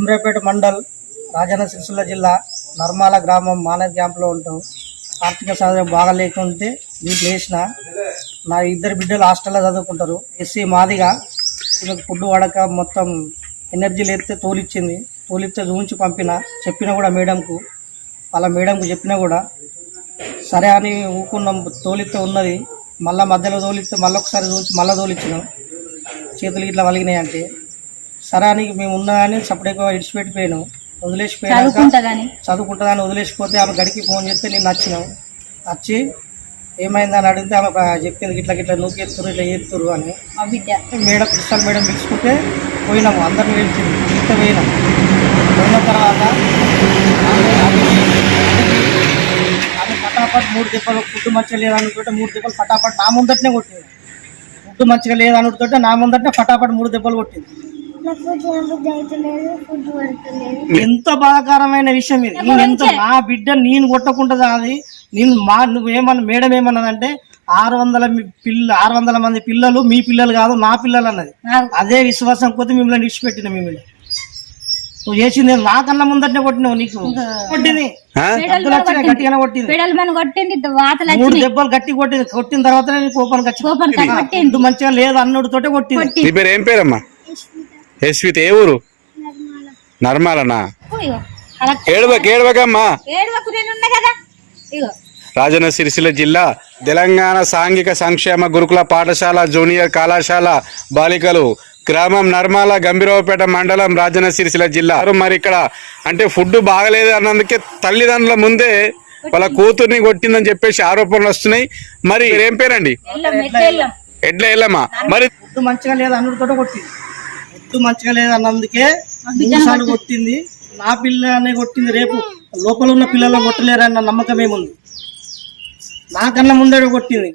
అమ్రేపేట మండల్ రాజన్న సిరిసిల్ల జిల్లా నర్మాల గ్రామం మానవ క్యాంప్లో ఉంటాం. ఆర్థిక సహాయం బాగా లేకుంటే దీంట్లో వేసిన నా ఇద్దరు బిడ్డలు హాస్టల్లో చదువుకుంటారు. ఎస్సీ మాదిగా వీళ్ళకి ఫుడ్ వాడక మొత్తం ఎనర్జీ లేస్తే తోలిచ్చింది. తోలిస్తే చూపించి పంపిన చెప్పినా కూడా మేడంకు వాళ్ళ మేడంకు చెప్పినా కూడా సరే అని ఊకున్నాం తోలిస్తే ఉన్నది. మళ్ళీ మధ్యలో తోలిస్తే మళ్ళీ ఒకసారి చూసి మళ్ళీ తోలిచ్చినాం. చేతులు ఇట్లా వలిగినాయి అంటే. సరే అని మేము ఉన్నదని సపరేట్గా ఇడిచిపెట్టిపోయాను. వదిలేసిపోయాక చదువుకుంటదని? వదిలేసిపోతే ఆమె గడికి ఫోన్ చేస్తే నేను నచ్చినాం. వచ్చి ఏమైందని అడిగితే ఆమె చెప్పింది ఇట్లా ఇట్లా నూకెత్తురు ఇట్లా ఎత్తురు అని. మేడం క్రిస్టల్ మేడం పిలుచుకుంటే పోయినాము అందరిని పిలిచింది పిలిస్తే పోయినాం. పోయిన తర్వాత ఆమె ఫటాఫట్ మూడు దెబ్బలు ఫుడ్ మంచిగా లేదనుకుంటే మూడు దెబ్బలు ఫటాఫట్ నా ముందటనే కొట్టింది. ఫుడ్ మంచిగా లేదనుకుంటే నా ముందటనే ఫటాఫట్ మూడు దెబ్బలు కొట్టింది. ఎంత బాధాకరమైన విషయం ఇది. నేను ఎంత నా బిడ్డ నేను కొట్టకుండా అది? నేను మా నువ్వేమన్నా మేడం ఏమన్నదంటే ఆరు వందల పిల్ల ఆరు వందల మంది పిల్లలు మీ పిల్లలు కాదు నా పిల్లలు అన్నది. అదే విశ్వాసం కొద్ది మిమ్మల్ని విడిచిపెట్టిన మిమ్మల్ని. నువ్వు చేసింది నాకన్నా ముందటనే కొట్టినావు నీకు. కొట్టింది. గట్టిగానే కొట్టింది. పెడలు మన కొట్టింది వాతలు మూడు దెబ్బలు గట్టి కొట్టింది. కొట్టిన తర్వాతనే నీకు కోపానికి మంచిగా లేదు అన్నుడితోటే కొట్టింది. పేరు ఏం పేరమ్మా? యశ్విత్ ఏ ఊరు? నర్మాలనా? ఏడవక ఏడవకమ్మా. ఏడువకు నేను ఉన్నా కదా. ఇగో. రాజన్న సిరిసిల్ల జిల్లా తెలంగాణ సాంఘిక సంక్షేమ గురుకుల పాఠశాల జూనియర్ కళాశాల బాలికలు గ్రామం నర్మాల గంభీరావుపేట మండలం రాజన్న సిరిసిల్ల జిల్లా. మరి ఇక్కడ అంటే ఫుడ్ బాగలేదు అన్నందుకే తల్లిదండ్రుల ముందే వాళ్ళ కూతుర్ని కొట్టిందని చెప్పేసి ఆరోపణలు వస్తున్నాయి. మరి ఏం పేరండి? ఎల్లం ఎట్లా ఎల్లం ఎడ్ల ఎల్లమ్మా. మరి ఫుడ్ మంచిగా లేదు కొట్టింది. ఫుడ్ మంచిగా లేదు అన్నందుకే మూడు సార్లు కొట్టింది. నా పిల్లనే కొట్టింది రేపు. లోపల ఉన్న పిల్లలను కొట్టలేరన్న నమ్మకం ఏముంది నాకన్నా ముందే కొట్టింది.